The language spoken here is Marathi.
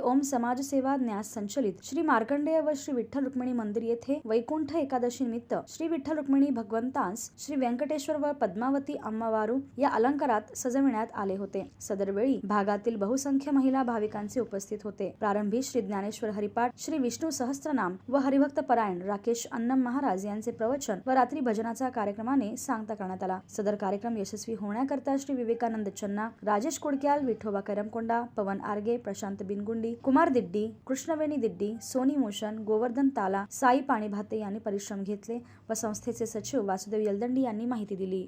ओम समाज सेवा न्यास संचलित श्री मार्कंडेय व श्री विठ्ठल रुक्मिणी मंदिर येथे वैकुंठ एकादशी निमित्त श्री विठ्ठल रुक्मिणी भगवंतांस श्री व्यंकटेश्वर व पद्मावती अम्मावारू या अलंकारात सजविण्यात आले होते। सदरवेळी भागातील बहुसंख्य महिला भाविकांचे उपस्थित होते। प्रारंभी श्री ज्ञानेश्वर हरिपाठ, श्री विष्णू सहस्त्रनाम व हरिभक्त परायण राकेश अन्नम महाराज यांचे प्रवचन व रात्री भजनाचा कार्यक्रमाने सांगता करण्यात आला। सदर कार्यक्रम यशस्वी होण्याकरता श्री विवेकानंद चन्ना, राजेश कुडक्याल, विठोबा करमकोंडा, पवन आर्गे, प्रशांत बिनगुंडी, कुमार दिड्डी, कृष्णवेणी दिड्डी, सोनी मोशन, गोवर्धन ताला, साई पाणीभाते यांनी परिश्रम घेतले व संस्थेचे सचिव वासुदेव यलदंडी यांनी माहिती दिली।